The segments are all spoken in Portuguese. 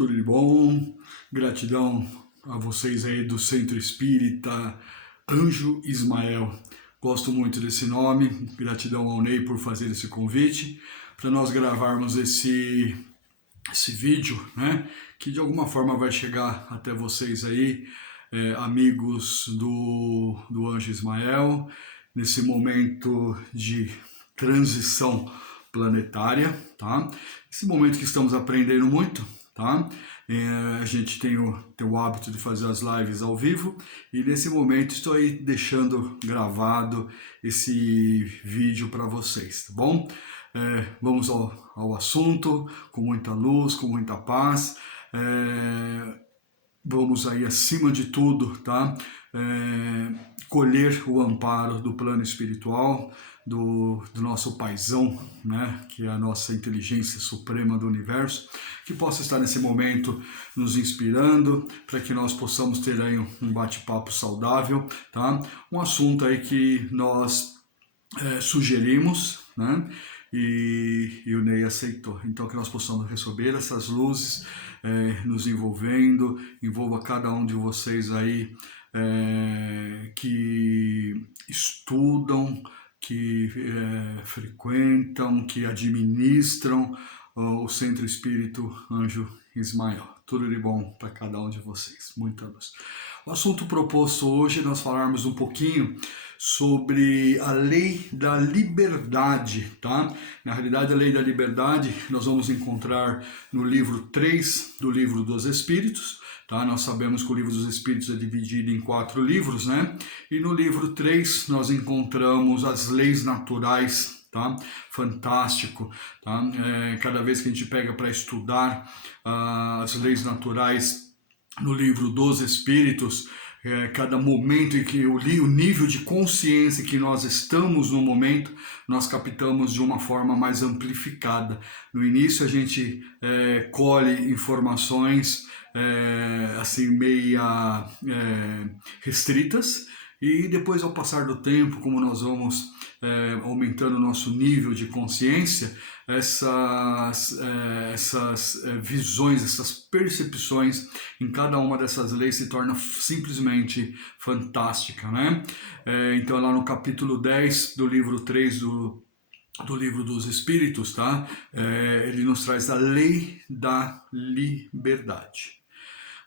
Tudo de bom? Gratidão a vocês aí do Centro Espírita Anjo Ismael. Gosto muito desse nome. Gratidão ao Ney por fazer esse convite para nós gravarmos esse vídeo, né? Que de alguma forma vai chegar até vocês aí, amigos do Anjo Ismael, nesse momento de transição planetária, tá? Esse momento que estamos aprendendo muito, tá? A gente tem o hábito de fazer as lives ao vivo e nesse momento estou aí deixando gravado esse vídeo para vocês, tá bom? Vamos ao assunto, com muita luz, com muita paz. Vamos aí, acima de tudo, tá? Colher o amparo do plano espiritual, do nosso paizão, né? Que é a nossa inteligência suprema do universo, que possa estar nesse momento nos inspirando, para que nós possamos ter aí um bate-papo saudável, tá? Um assunto aí que nós sugerimos, né? E o Ney aceitou. Então que nós possamos receber essas luzes nos envolvendo, envolva cada um de vocês aí que estudam, que frequentam, que administram o Centro Espírito Anjo Ismael. Tudo de bom para cada um de vocês. Muita luz. O assunto proposto hoje, nós falarmos um pouquinho sobre a lei da liberdade, tá? Na realidade, a lei da liberdade nós vamos encontrar no livro 3 do Livro dos Espíritos, tá? Nós sabemos que o Livro dos Espíritos é dividido em 4 livros, né? E no livro 3 nós encontramos as leis naturais, tá? Fantástico, tá? Cada vez que a gente pega para estudar as leis naturais no Livro dos Espíritos, cada momento em que o nível de consciência que nós estamos no momento, nós captamos de uma forma mais amplificada. No início a gente colhe informações assim meia restritas, e depois, ao passar do tempo, como nós vamos aumentando o nosso nível de consciência, essas visões, essas percepções em cada uma dessas leis se torna simplesmente fantástica, né? Então, lá no capítulo 10 do livro 3 do Livro dos Espíritos, tá? Ele nos traz a lei da liberdade.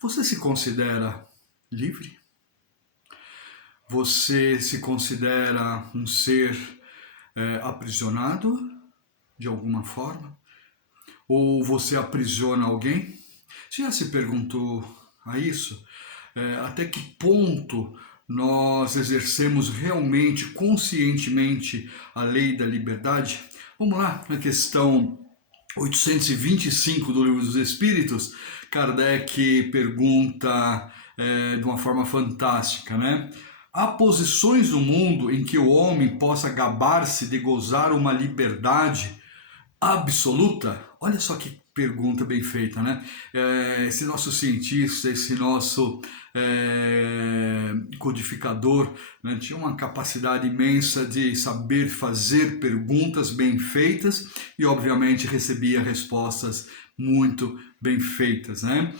Você se considera livre? Você se considera um ser aprisionado de alguma forma? Ou você aprisiona alguém? Você já se perguntou a isso? Até que ponto nós exercemos realmente, conscientemente, a lei da liberdade? Vamos lá, na questão 825 do Livro dos Espíritos, Kardec pergunta de uma forma fantástica, né? Há posições no mundo em que o homem possa gabar-se de gozar uma liberdade absoluta? Olha só que pergunta bem feita, né? Esse nosso cientista, esse nosso codificador, né, tinha uma capacidade imensa de saber fazer perguntas bem feitas e, obviamente, recebia respostas muito bem feitas, né?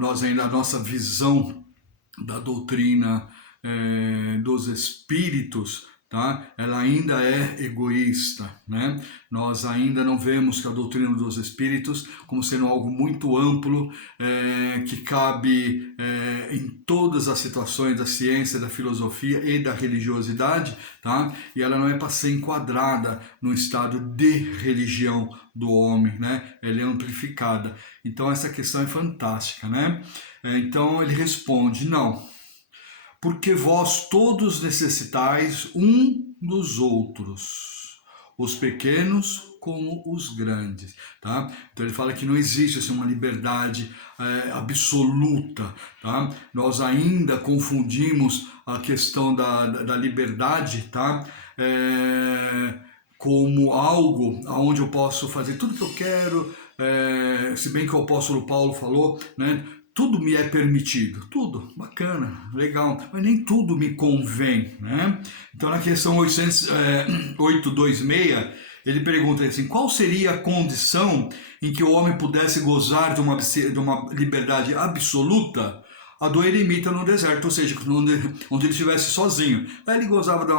Nós ainda, a nossa visão da doutrina dos espíritos, tá? Ela ainda é egoísta, né? Nós ainda não vemos que a doutrina dos espíritos como sendo algo muito amplo, que cabe em todas as situações da ciência, da filosofia e da religiosidade, tá? E ela não é para ser enquadrada no estado de religião do homem, né? Ela é amplificada. Então essa questão é fantástica, né? Então ele responde, não. Porque vós todos necessitais um dos outros, os pequenos como os grandes, tá? Então ele fala que não existe assim, uma liberdade absoluta, tá? Nós ainda confundimos a questão da liberdade, tá? Como algo onde eu posso fazer tudo que eu quero, se bem que o apóstolo Paulo falou, né? Tudo me é permitido, tudo, bacana, legal, mas nem tudo me convém, né? Então na questão 826, Ele pergunta assim, qual seria a condição em que o homem pudesse gozar de uma liberdade absoluta? A do eremita no deserto, ou seja, onde ele estivesse sozinho. Aí ele gozava de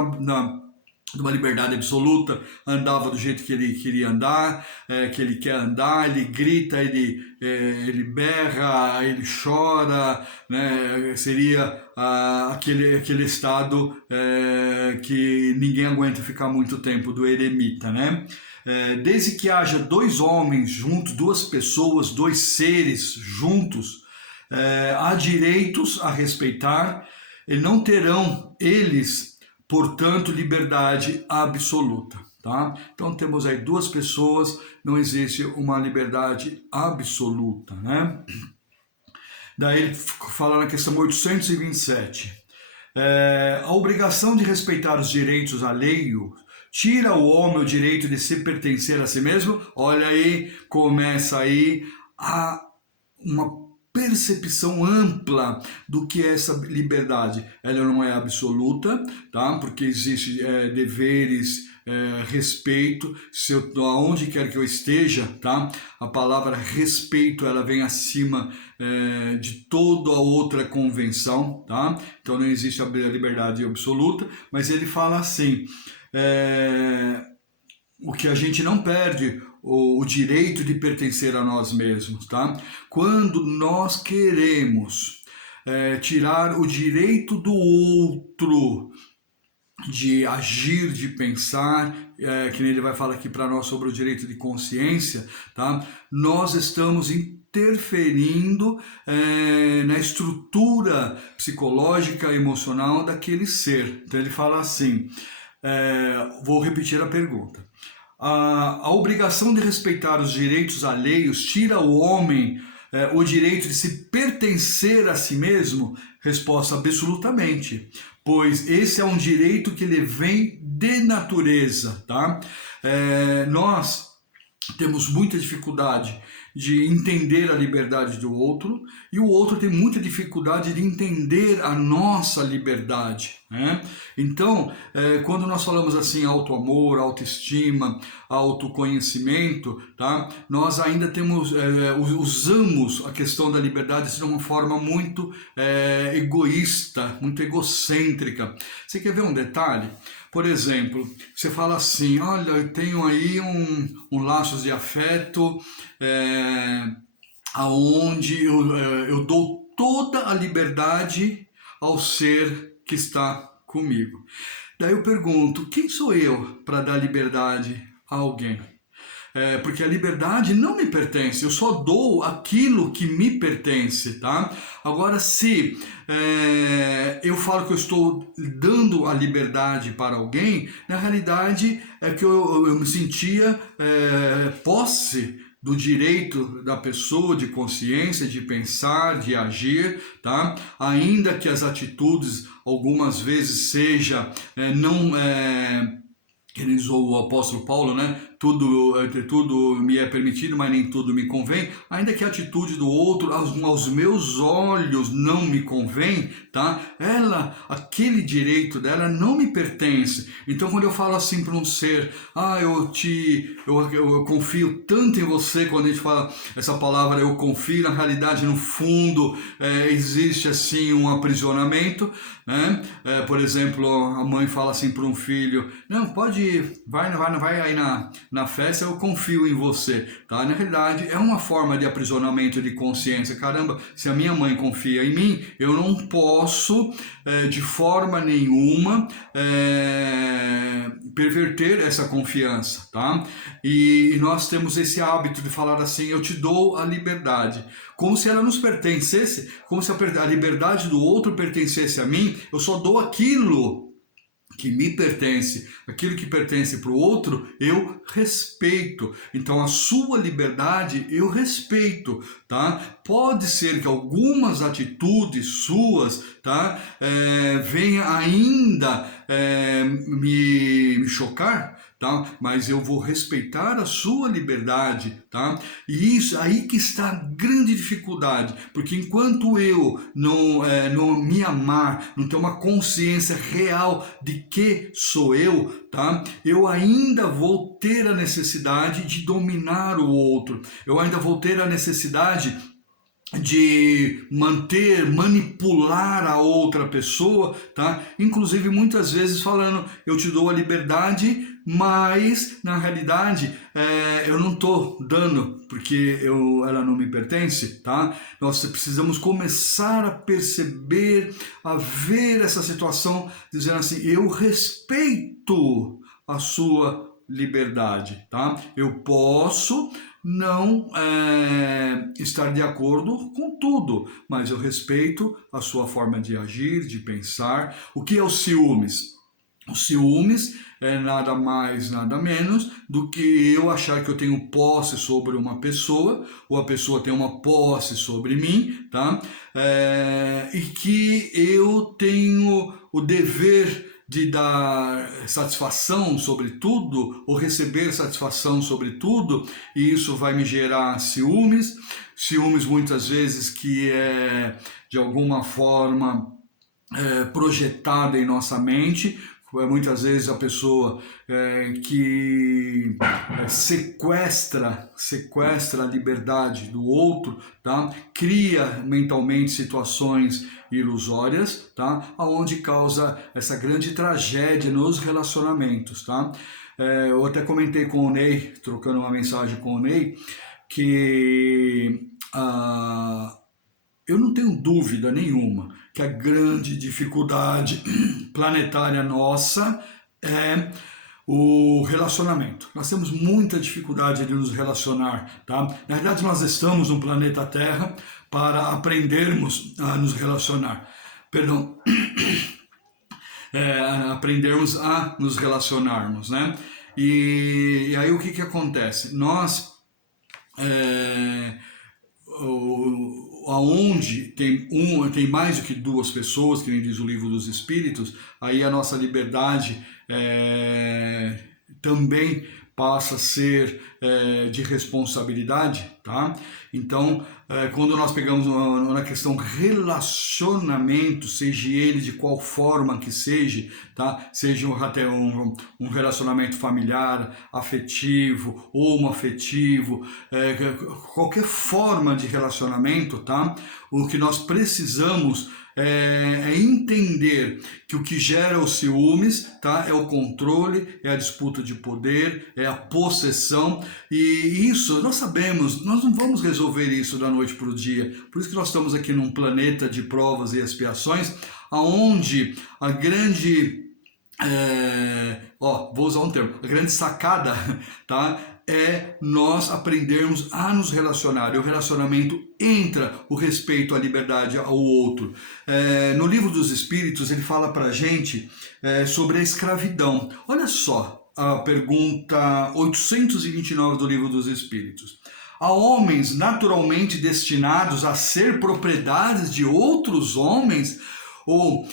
uma liberdade absoluta, andava do jeito que ele queria andar, que ele quer andar, ele grita, ele berra, ele chora, né? Seria aquele estado que ninguém aguenta ficar muito tempo, do eremita, né? Desde que haja dois homens juntos, duas pessoas, dois seres juntos, há direitos a respeitar, e não terão eles, portanto, liberdade absoluta, tá? Então temos aí duas pessoas, não existe uma liberdade absoluta, né? Daí ele fala na questão 827, a obrigação de respeitar os direitos alheios tira ao homem o direito de se pertencer a si mesmo. Olha aí, começa aí uma percepção ampla do que é essa liberdade. Ela não é absoluta, tá? Porque existe deveres, respeito, aonde quer que eu esteja, tá? A palavra respeito, ela vem acima de toda a outra convenção, tá? Então não existe a liberdade absoluta, mas ele fala assim, o que a gente não perde, o direito de pertencer a nós mesmos, tá? Quando nós queremos tirar o direito do outro de agir, de pensar, que ele vai falar aqui para nós sobre o direito de consciência, tá? Nós estamos interferindo na estrutura psicológica e emocional daquele ser. Então ele fala assim, vou repetir a pergunta. A obrigação de respeitar os direitos alheios tira ao homem o direito de se pertencer a si mesmo? Resposta: absolutamente, pois esse é um direito que ele vem de natureza, tá? Nós temos muita dificuldade de entender a liberdade do outro, e o outro tem muita dificuldade de entender a nossa liberdade, né? Então, quando nós falamos assim, auto-amor, autoestima, autoconhecimento, tá? Nós ainda usamos a questão da liberdade de uma forma muito egoísta, muito egocêntrica. Você quer ver um detalhe? Por exemplo, você fala assim, olha, eu tenho aí um laços de afeto, aonde eu dou toda a liberdade ao ser que está comigo. Daí eu pergunto, quem sou eu para dar liberdade a alguém? Porque a liberdade não me pertence, eu só dou aquilo que me pertence, tá? Agora, se eu falo que eu estou dando a liberdade para alguém, na realidade é que eu me sentia posse do direito da pessoa, de consciência, de pensar, de agir, tá? Ainda que as atitudes algumas vezes seja que diz o apóstolo Paulo, né? Tudo me é permitido, mas nem tudo me convém. Ainda que a atitude do outro aos meus olhos não me convém, tá? Aquele direito dela não me pertence. Então quando eu falo assim para um ser, eu confio tanto em você, quando a gente fala essa palavra eu confio, na realidade no fundo existe assim um aprisionamento, né? Por exemplo, a mãe fala assim para um filho, não, pode ir, vai aí na festa, eu confio em você, tá? Na realidade é uma forma de aprisionamento de consciência. Caramba, se a minha mãe confia em mim, eu não posso de forma nenhuma perverter essa confiança, tá? E nós temos esse hábito de falar assim, eu te dou a liberdade, como se ela nos pertencesse, como se a liberdade do outro pertencesse a mim. Eu só dou aquilo que me pertence, aquilo que pertence para o outro, eu respeito. Então a sua liberdade eu respeito, tá? Pode ser que algumas atitudes suas, tá, venha ainda me chocar, tá? Mas eu vou respeitar a sua liberdade, tá? E isso aí que está a grande dificuldade, porque enquanto eu não me amar, não ter uma consciência real de que sou eu, tá? Eu ainda vou ter a necessidade de dominar o outro, eu ainda vou ter a necessidade de manipular a outra pessoa, tá? Inclusive muitas vezes falando, eu te dou a liberdade, mas na realidade eu não estou dando, porque ela não me pertence, tá? Nós precisamos começar a perceber, a ver essa situação, dizendo assim, eu respeito a sua liberdade, tá? Eu posso não estar de acordo com tudo, mas eu respeito a sua forma de agir, de pensar. O que é o ciúmes? O ciúmes é nada mais, nada menos do que eu achar que eu tenho posse sobre uma pessoa, ou a pessoa tem uma posse sobre mim, tá? E que eu tenho o dever de dar satisfação sobre tudo, ou receber satisfação sobre tudo, e isso vai me gerar ciúmes, ciúmes muitas vezes que é de alguma forma projetada em nossa mente. Muitas vezes a pessoa que sequestra a liberdade do outro, tá? Cria mentalmente situações ilusórias, tá? Onde causa essa grande tragédia nos relacionamentos, tá? Eu até comentei com o Ney, trocando uma mensagem com o Ney, que eu não tenho dúvida nenhuma que a grande dificuldade planetária nossa é o relacionamento. Nós temos muita dificuldade de nos relacionar, tá? Na verdade, nós estamos no planeta Terra para aprendermos a nos relacionar. Perdão. Aprendermos a nos relacionarmos, né? E aí o que acontece? Nós aonde tem mais do que duas pessoas, que nem diz o Livro dos Espíritos, aí a nossa liberdade também passa a ser de responsabilidade, tá? Então, quando nós pegamos na questão relacionamento, seja ele de qual forma que seja, tá? Seja até um relacionamento familiar, afetivo, homoafetivo, qualquer forma de relacionamento, tá? O que nós precisamos é entender que o que gera os ciúmes, tá? É o controle, é a disputa de poder, é a possessão, e isso nós sabemos, nós não vamos resolver isso da noite para o dia. Por isso que nós estamos aqui num planeta de provas e expiações, aonde a grande vou usar um termo, a grande sacada, tá? É nós aprendermos a nos relacionar. E o relacionamento entra o respeito à liberdade ao outro. No Livro dos Espíritos, ele fala pra gente sobre a escravidão. Olha só a pergunta 829 do Livro dos Espíritos. Há homens naturalmente destinados a ser propriedades de outros homens? Ou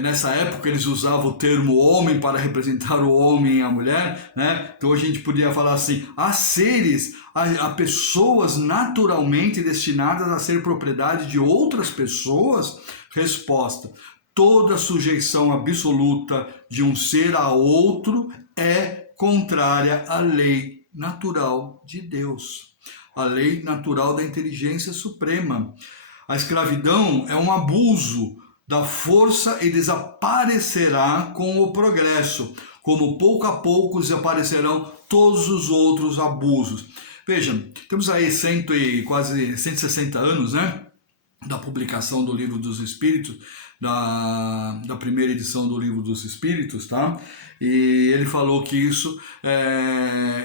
nessa época eles usavam o termo homem para representar o homem e a mulher, né? Então a gente podia falar assim, há seres, há pessoas naturalmente destinadas a ser propriedade de outras pessoas? Resposta, toda sujeição absoluta de um ser a outro é contrária à lei natural de Deus, a lei natural da inteligência suprema. A escravidão é um abuso da força e desaparecerá com o progresso, como pouco a pouco desaparecerão todos os outros abusos. Veja, temos aí quase 160 anos, né, da publicação do Livro dos Espíritos, da primeira edição do Livro dos Espíritos, tá? E ele falou que isso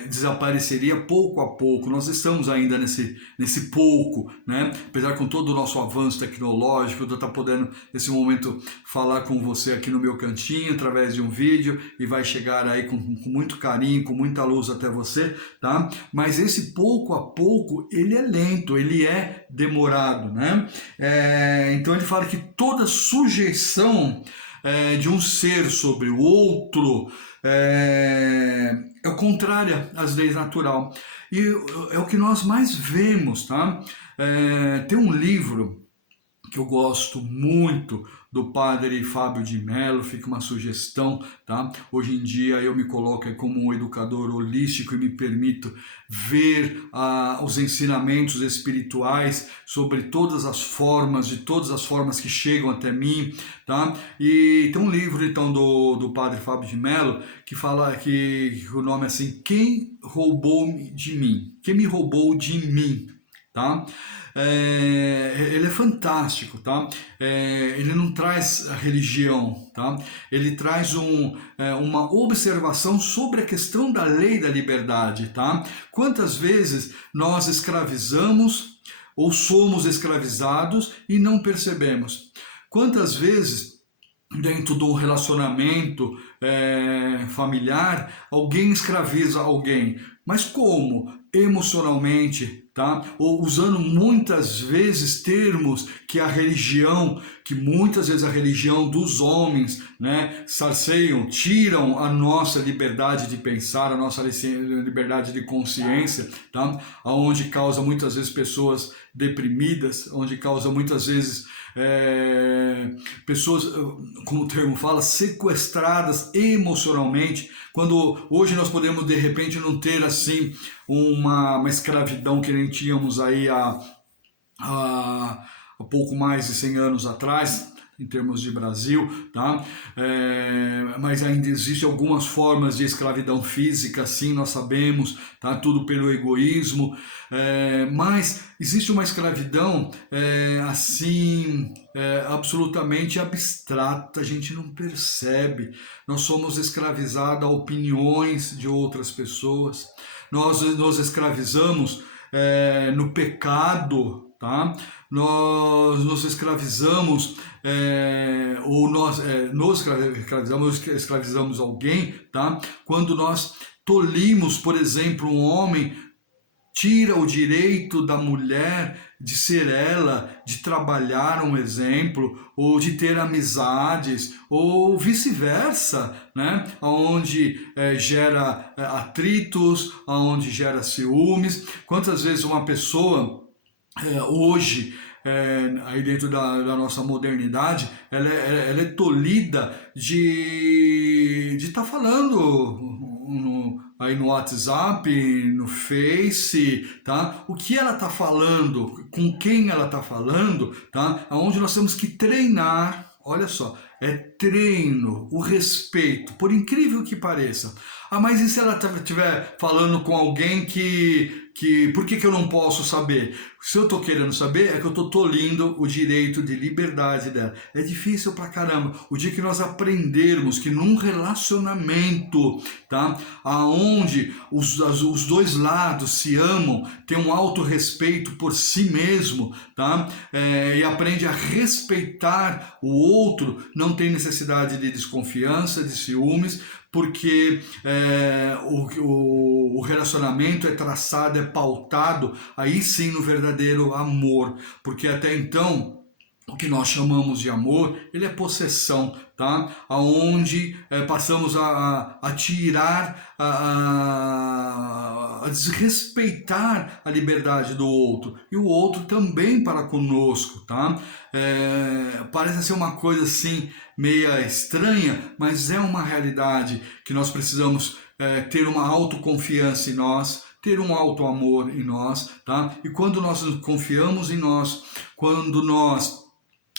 desapareceria pouco a pouco. Nós estamos ainda nesse pouco, né? Apesar com todo o nosso avanço tecnológico, eu estou podendo nesse momento falar com você aqui no meu cantinho através de um vídeo e vai chegar aí com muito carinho, com muita luz até você, tá? Mas esse pouco a pouco ele é lento, ele é demorado, né? Então ele fala que toda sujeição de um ser sobre o outro é contrária às leis natural. E é o que nós mais vemos, tá? Tem um livro que eu gosto muito do padre Fábio de Mello, fica uma sugestão, tá? Hoje em dia eu me coloco como um educador holístico e me permito ver os ensinamentos espirituais sobre todas as formas, de todas as formas que chegam até mim, tá? E tem um livro então do padre Fábio de Mello que fala que o nome é assim, Quem roubou de mim? Quem me roubou de mim? Tá? Ele é fantástico, tá? Ele não traz a religião, tá? Ele traz uma observação sobre a questão da lei da liberdade, tá? Quantas vezes nós escravizamos ou somos escravizados e não percebemos? Quantas vezes dentro de um relacionamento familiar alguém escraviza alguém? Mas como? Emocionalmente, tá? Ou usando muitas vezes termos que a religião, que muitas vezes a religião dos homens, né, sarceiam, tiram a nossa liberdade de pensar, a nossa liberdade de consciência, tá? Onde causa muitas vezes pessoas deprimidas, onde causa muitas vezes pessoas, como o termo fala, sequestradas emocionalmente, quando hoje nós podemos de repente não ter assim uma escravidão que nem tínhamos aí há pouco mais de 100 anos atrás, em termos de Brasil, tá? Mas ainda existem algumas formas de escravidão física, sim, nós sabemos, tá? Tudo pelo egoísmo, mas existe uma escravidão assim, absolutamente abstrata, a gente não percebe. Nós somos escravizados a opiniões de outras pessoas, nós nos escravizamos no pecado, tá? Nós nos escravizamos, ou nós nos escravizamos alguém, tá? Quando nós tolimos, por exemplo, um homem, tira o direito da mulher de ser ela, de trabalhar um exemplo, ou de ter amizades, ou vice-versa, né? Onde gera atritos, onde gera ciúmes. Quantas vezes uma pessoa hoje, aí dentro da nossa modernidade, ela é tolhida de estar falando aí no WhatsApp, no Face, tá? O que ela está falando, com quem ela está falando, tá? Onde nós temos que treinar, olha só, treino, o respeito, por incrível que pareça. Mas e se ela estiver falando com alguém por que eu não posso saber? Se eu estou querendo saber, é que eu estou tolindo o direito de liberdade dela. É difícil pra caramba. O dia que nós aprendermos que num relacionamento, tá? Aonde os dois lados se amam, tem um autorrespeito por si mesmo, tá? E aprende a respeitar o outro, não tem necessidade de desconfiança, de ciúmes, porque o relacionamento é traçado, é pautado, aí sim no verdadeiro amor, porque até então o que nós chamamos de amor, ele é possessão, tá? Aonde passamos a tirar, a desrespeitar a liberdade do outro, e o outro também para conosco, tá? Parece ser uma coisa assim, meia estranha, mas é uma realidade que nós precisamos ter uma autoconfiança em nós, ter um alto amor em nós, tá? E quando nós confiamos em nós, quando nós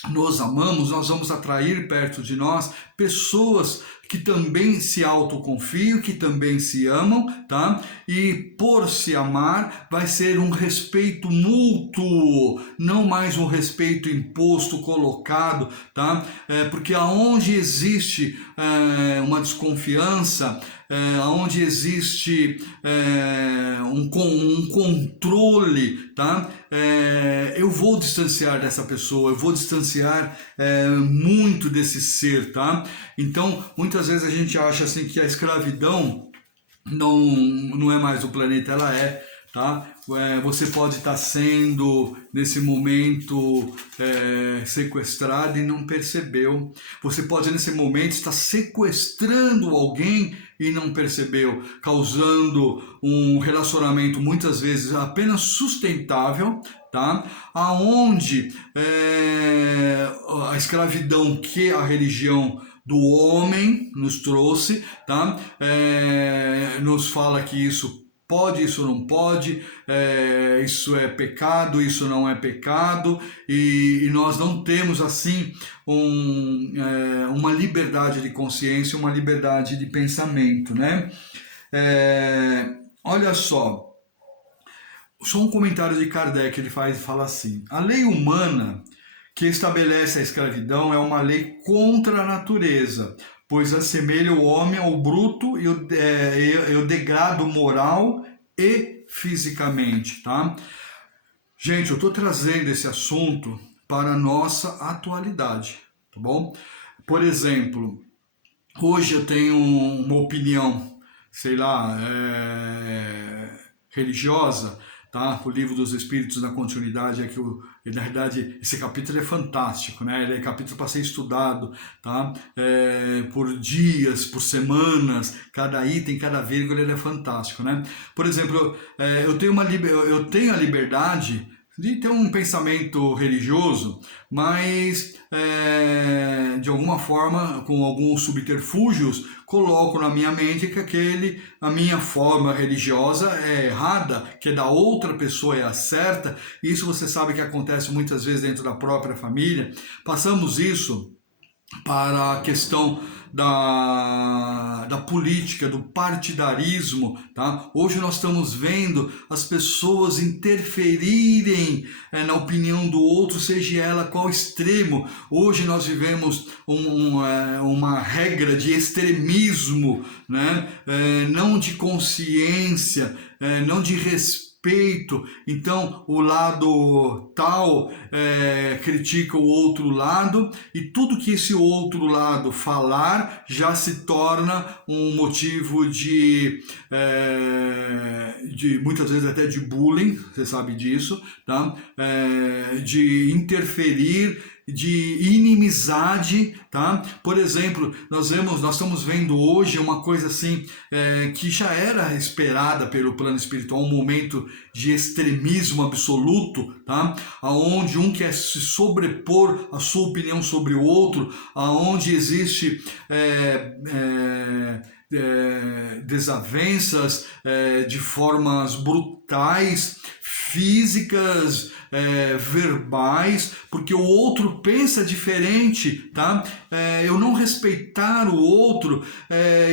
nos amamos, nós vamos atrair perto de nós pessoas que também se autoconfiam, que também se amam, tá? E por se amar, vai ser um respeito mútuo, não mais um respeito imposto, colocado, tá? Porque aonde existe uma desconfiança, onde existe um controle, tá? Eu vou distanciar dessa pessoa, eu vou distanciar muito desse ser, tá? Então, muitas vezes a gente acha assim que a escravidão não é mais do planeta, ela é, tá? Você pode estar sendo, nesse momento, sequestrado e não percebeu. Você pode, nesse momento, estar sequestrando alguém e não percebeu, causando um relacionamento, muitas vezes, apenas sustentável, tá? Aonde a escravidão que a religião do homem nos trouxe, tá? Nos fala que isso pode, isso não pode, isso é pecado, isso não é pecado, e nós não temos assim uma liberdade de consciência, uma liberdade de pensamento, né? Olha só um comentário de Kardec, ele fala assim: a lei humana que estabelece a escravidão é uma lei contra a natureza, pois assemelha o homem ao bruto e o degrado moral e fisicamente, tá? Gente, eu estou trazendo esse assunto para a nossa atualidade, tá bom? Por exemplo, hoje eu tenho uma opinião, sei lá, religiosa, tá? O Livro dos Espíritos na continuidade, na verdade, esse capítulo é fantástico, né? Ele é capítulo para ser estudado, tá? Por dias, por semanas, cada item, cada vírgula, ele é fantástico, né? Por exemplo, eu tenho a liberdade de ter um pensamento religioso, mas de alguma forma, com alguns subterfúgios, coloco na minha mente que a minha forma religiosa é errada, que a da outra pessoa é a certa. Isso você sabe que acontece muitas vezes dentro da própria família. Passamos isso para a questão da política, do partidarismo, tá? Hoje nós estamos vendo as pessoas interferirem na opinião do outro, seja ela qual extremo. Hoje nós vivemos uma regra de extremismo, né? Não de consciência, não de respeito. Então o lado tal critica o outro lado, e tudo que esse outro lado falar já se torna um motivo de muitas vezes até de bullying, você sabe disso, tá? De interferir, de inimizade, tá? Por exemplo, nós estamos vendo hoje uma coisa assim que já era esperada pelo plano espiritual, um momento de extremismo absoluto, tá? Aonde um quer se sobrepor a sua opinião sobre o outro, aonde existe desavenças de formas brutais, físicas, verbais, porque o outro pensa diferente, tá? Eu não respeitar o outro,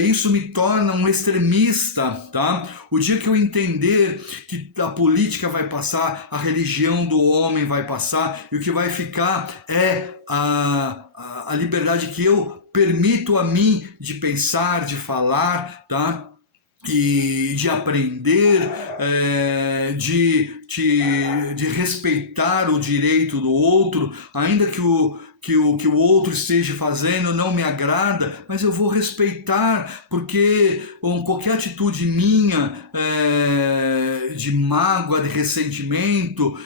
isso me torna um extremista, tá? O dia que eu entender que a política vai passar, a religião do homem vai passar, e o que vai ficar é a liberdade que eu permito a mim de pensar, de falar, tá? E de aprender, de respeitar o direito do outro, ainda que o outro esteja fazendo não me agrada, mas eu vou respeitar, porque qualquer atitude minha de mágoa, de ressentimento,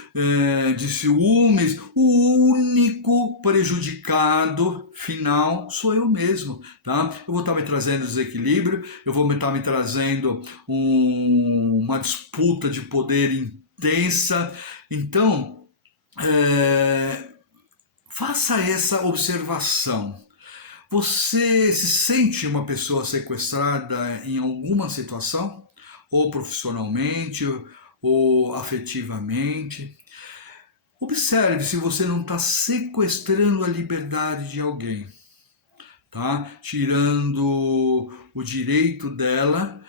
de ciúmes, o único prejudicado final sou eu mesmo, tá? Eu vou estar me trazendo desequilíbrio, eu vou estar me trazendo uma disputa de poder intensa. Então, faça essa observação. Você se sente uma pessoa sequestrada em alguma situação? Ou profissionalmente, ou afetivamente? Observe se você não está sequestrando a liberdade de alguém, tá? Tirando o direito dela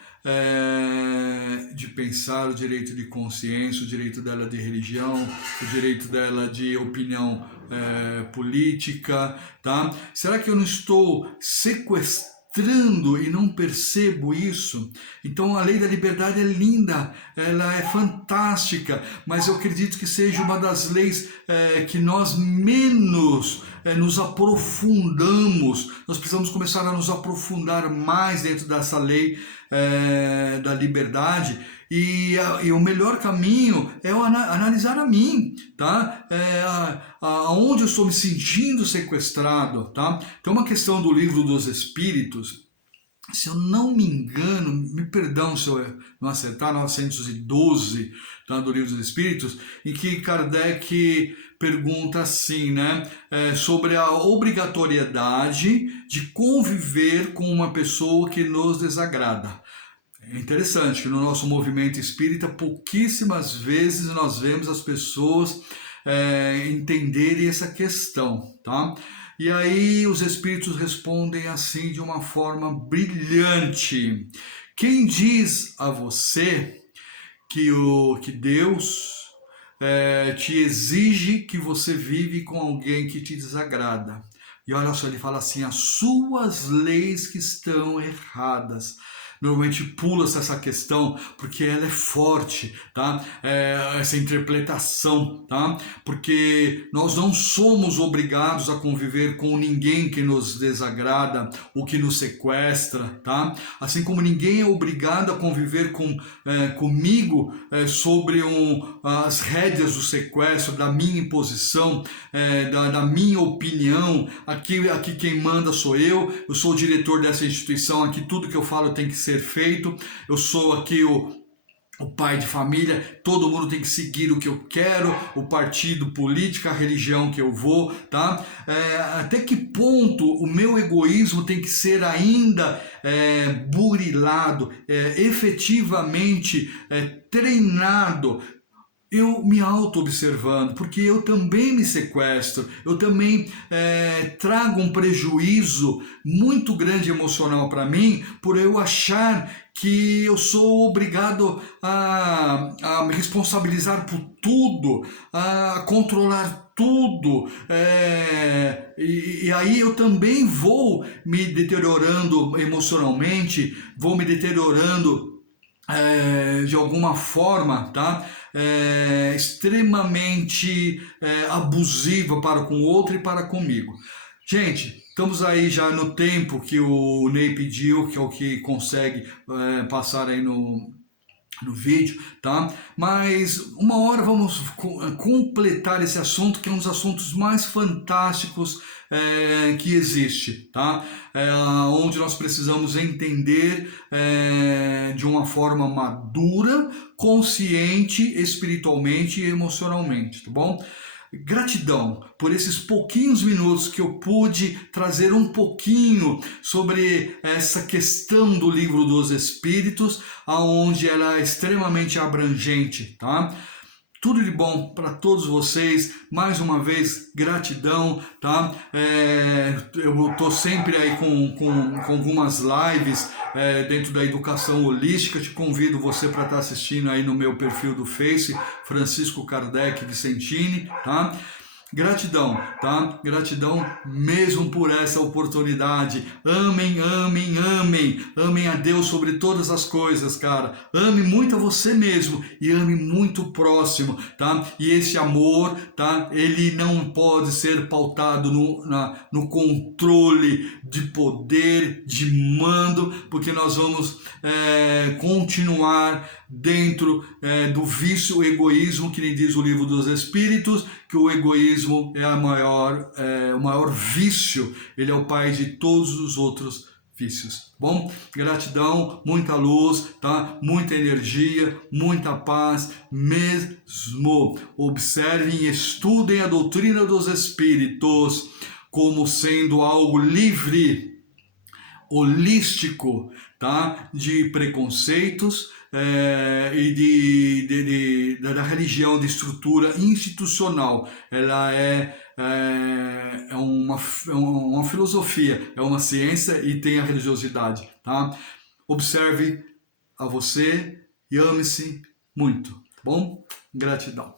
de pensar, o direito de consciência, o direito dela de religião, o direito dela de opinião política, tá? Será que eu não estou sequestrando e não percebo isso? Então a lei da liberdade é linda, ela é fantástica, mas eu acredito que seja uma das leis que nós menos nos aprofundamos. Nós precisamos começar a nos aprofundar mais dentro dessa lei da liberdade E o melhor caminho é eu analisar a mim, tá? Aonde eu estou me sentindo sequestrado, tá? Tem uma questão do Livro dos Espíritos, se eu não me engano, me perdão se eu não acertar, 912, tá, do Livro dos Espíritos, em que Kardec pergunta assim, né, sobre a obrigatoriedade de conviver com uma pessoa que nos desagrada. É interessante que no nosso movimento espírita, pouquíssimas vezes nós vemos as pessoas entenderem essa questão, tá? E aí os espíritos respondem assim de uma forma brilhante. Quem diz a você que Deus te exige que você vive com alguém que te desagrada? E olha só, ele fala assim, as suas leis que estão erradas. Normalmente pula-se essa questão porque ela é forte, tá? Essa interpretação, tá? Porque nós não somos obrigados a conviver com ninguém que nos desagrada ou que nos sequestra, tá? Assim como ninguém é obrigado a conviver comigo sobre as rédeas do sequestro, da minha imposição, da minha opinião. Aqui quem manda sou eu sou o diretor dessa instituição, aqui tudo que eu falo tem que ser feito, eu sou aqui o pai de família, todo mundo tem que seguir o que eu quero, o partido político, a religião que eu vou, tá? Até que ponto o meu egoísmo tem que ser ainda burilado, efetivamente treinado, eu me auto-observando, porque eu também me sequestro, eu também trago um prejuízo muito grande emocional para mim, por eu achar que eu sou obrigado a me responsabilizar por tudo, a controlar tudo, e aí eu também vou me deteriorando emocionalmente, vou me deteriorando de alguma forma, tá? Extremamente abusiva para com o outro e para comigo. Gente, estamos aí já no tempo que o Ney pediu, que é o que consegue passar aí no vídeo, tá? Mas uma hora vamos completar esse assunto, que é um dos assuntos mais fantásticos que existe, tá? Onde nós precisamos entender de uma forma madura, consciente, espiritualmente e emocionalmente, tá bom? Gratidão por esses pouquinhos minutos que eu pude trazer um pouquinho sobre essa questão do Livro dos Espíritos, aonde ela é extremamente abrangente, tá? Tudo de bom para todos vocês, mais uma vez, gratidão, tá? Eu estou sempre aí com algumas lives dentro da educação holística, te convido você para estar assistindo aí no meu perfil do Face, Francisco Kardec Vicentini, tá? Gratidão, tá? Gratidão mesmo por essa oportunidade. Amem, amem, amem. Amem a Deus sobre todas as coisas, cara. Ame muito a você mesmo e ame muito o próximo, tá? E esse amor, tá? Ele não pode ser pautado no controle de poder, de mando, porque nós vamos continuar dentro do vício, o egoísmo, que nem diz o Livro dos Espíritos, que o egoísmo é o maior vício, ele é o pai de todos os outros vícios. Bom, gratidão, muita luz, tá? Muita energia, muita paz mesmo. Observem e estudem a doutrina dos Espíritos como sendo algo livre, holístico, tá? De preconceitos e da religião, de estrutura institucional. Ela é uma filosofia, é uma ciência e tem a religiosidade, tá? Observe a você e ame-se muito, tá bom? Gratidão.